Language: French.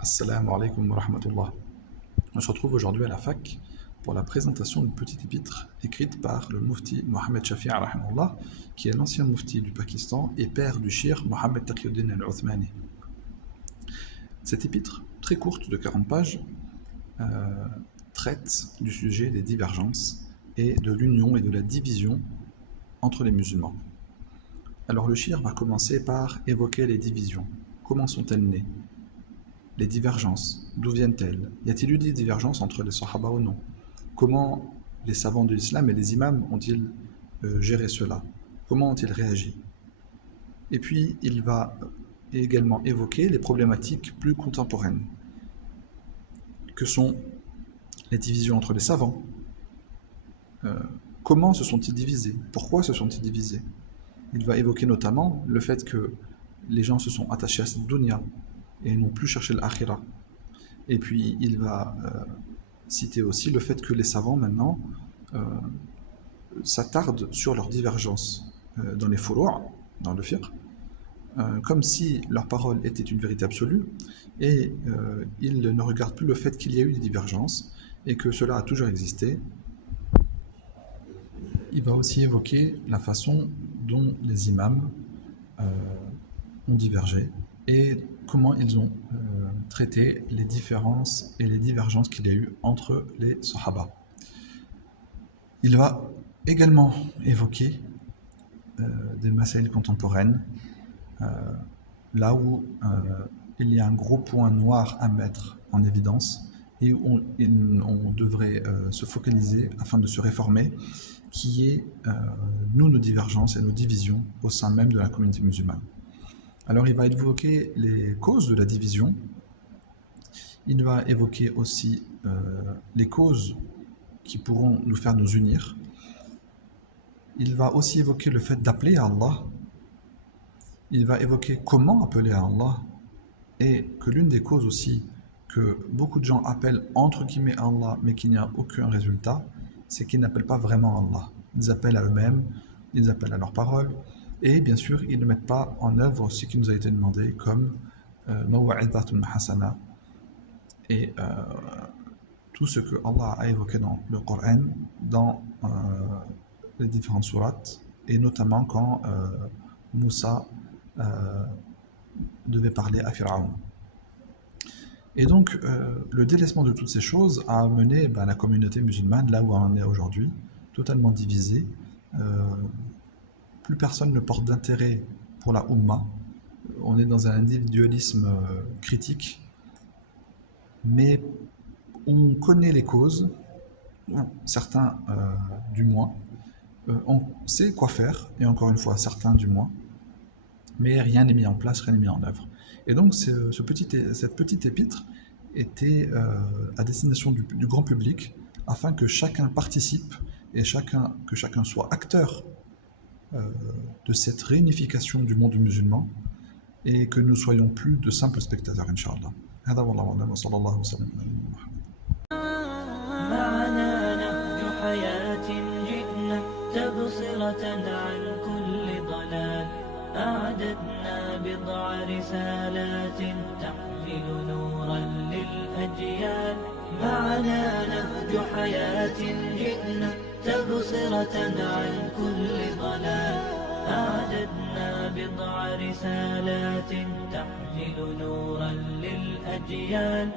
Assalamu alaikum wa rahmatullah. On se retrouve aujourd'hui à la fac pour la présentation d'une petite épître écrite par le mufti Mohammed Shafi' rahimahullah, qui est l'ancien mufti du Pakistan et père du shir Mohammed Taqiyuddin al-Uthmani. Cette épître, très courte de 40 pages, traite du sujet des divergences et de l'union et de la division entre les musulmans. Alors le shir va commencer par évoquer les divisions. Comment sont-elles nées? Les divergences, d'où viennent-elles? Y a-t-il eu des divergences entre les sahaba ou non? Comment les savants de l'islam et les imams ont-ils géré cela? Comment ont-ils réagi? Et puis il va également évoquer les problématiques plus contemporaines, que sont les divisions entre les savants. Comment se sont-ils divisés? Pourquoi se sont-ils divisés? Il va évoquer notamment le fait que les gens se sont attachés à cette dunya et n'ont plus cherché l'akhira. Et puis il va citer aussi le fait que les savants maintenant s'attardent sur leurs divergences dans les furu', dans le fiqh, comme si leur parole était une vérité absolue, et ils ne regardent plus le fait qu'il y a eu des divergences et que cela a toujours existé. Il va aussi évoquer la façon dont les imams ont divergé et comment ils ont traité les différences et les divergences qu'il y a eu entre les sahaba. Il va également évoquer des masaïl contemporaines, là où il y a un gros point noir à mettre en évidence et où on devrait se focaliser afin de se réformer, qui est nos divergences et nos divisions au sein même de la communauté musulmane. Alors il va évoquer les causes de la division, il va évoquer aussi les causes qui pourront nous faire nous unir, il va aussi évoquer le fait d'appeler à Allah, il va évoquer comment appeler à Allah, et que l'une des causes aussi que beaucoup de gens appellent entre guillemets à Allah mais qu'il n'y a aucun résultat, c'est qu'ils n'appellent pas vraiment Allah. Ils appellent à eux-mêmes, ils appellent à leurs paroles, et bien sûr ils ne mettent pas en œuvre ce qui nous a été demandé comme maw'idatun hasana et tout ce que Allah a évoqué dans le Coran, dans les différentes sourates, et notamment quand Moussa devait parler à Pharaon. Et donc le délaissement de toutes ces choses a amené la communauté musulmane là où on en est aujourd'hui, totalement divisée. Plus personne ne porte d'intérêt pour la Ummah. On est dans un individualisme critique, mais on connaît les causes, certains du moins, on sait quoi faire, et encore une fois, certains du moins, mais rien n'est mis en place, rien n'est mis en œuvre. Et donc cette petite épître était à destination du grand public, afin que chacun participe et que chacun soit acteur de cette réunification du monde musulman, et que nous soyons plus de simples spectateurs, Inch'Allah. هذا والله أعلم وصلى الله وسلم على نبينا محمد. معنا نهج حياة جئنا تبصرة عن كل ضلال أعددنا بضع رسالات تحمل نورا للأجيال معنا نهج حياة جئنا تبصرة عن كل ضلال أعددنا بضع رسالات تحمل نورا للأجيال